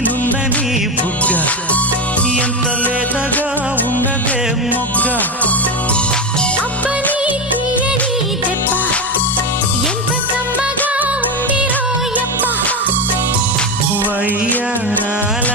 నున్నని బుగ్గ ఎంత లేతగా ఉన్నదే మొగ్గ అబ్బని తీయని దెబ్బ ఎంత కమ్మగా ఉంది రోయప్ప వయ్యారాల